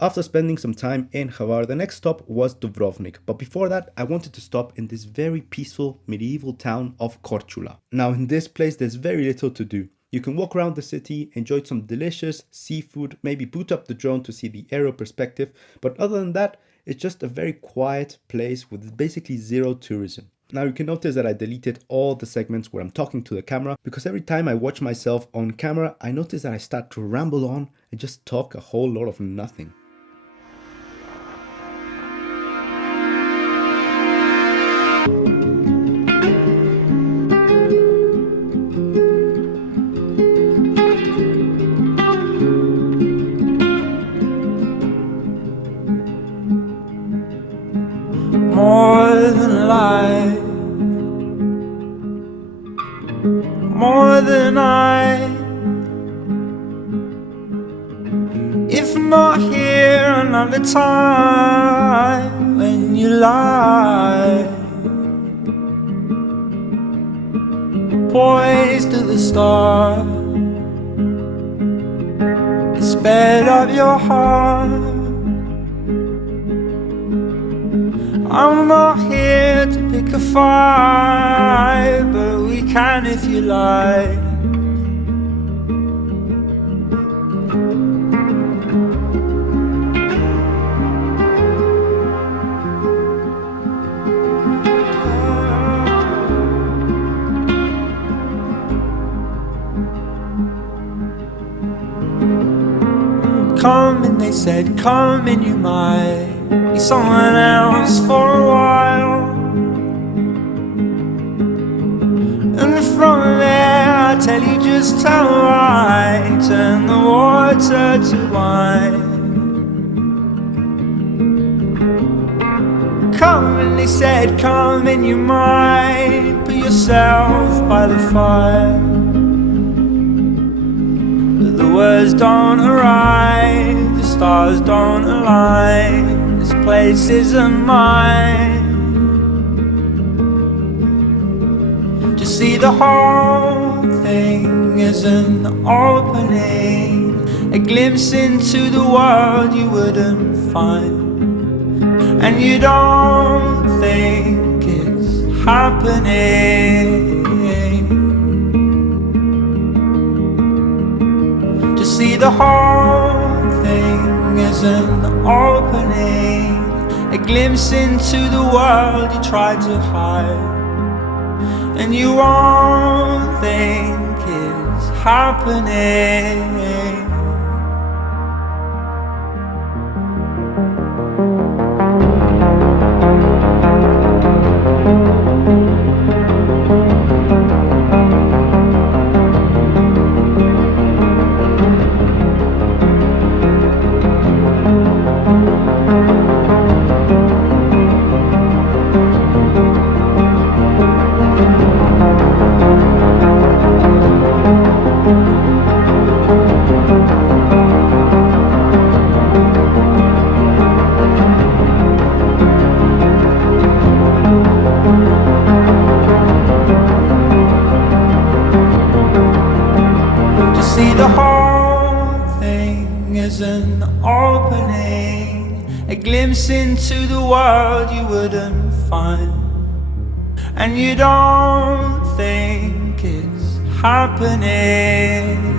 After spending some time in Hvar, the next stop was Dubrovnik, but before that I wanted to stop in this very peaceful medieval town of Korcula. Now in this place there's very little to do. You can walk around the city, enjoy some delicious seafood, maybe boot up the drone to see the aerial perspective, but other than that it's just a very quiet place with basically zero tourism. Now you can notice that I deleted all the segments where I'm talking to the camera, because every time I watch myself on camera I notice that I start to ramble on and just talk a whole lot of nothing. More than life, more than I. If not here another time when you lie, poised to the stars, sped up your heart. I'm not here to pick a fight, but we can if you like. Come and they said, come and you might be someone else for a while. And from there I tell you just how I turn the water to wine. Come and they said, come and you might put yourself by the fire. But the words don't arrive, the stars don't align. This place isn't mine. To see the whole thing is an opening, a glimpse into the world you wouldn't find. And you don't think it's happening. To see the whole thing is an opening, a glimpse into the world you tried to hide. And you won't think it's happening. See the whole thing is an opening, a glimpse into the world you wouldn't find. And you don't think it's happening.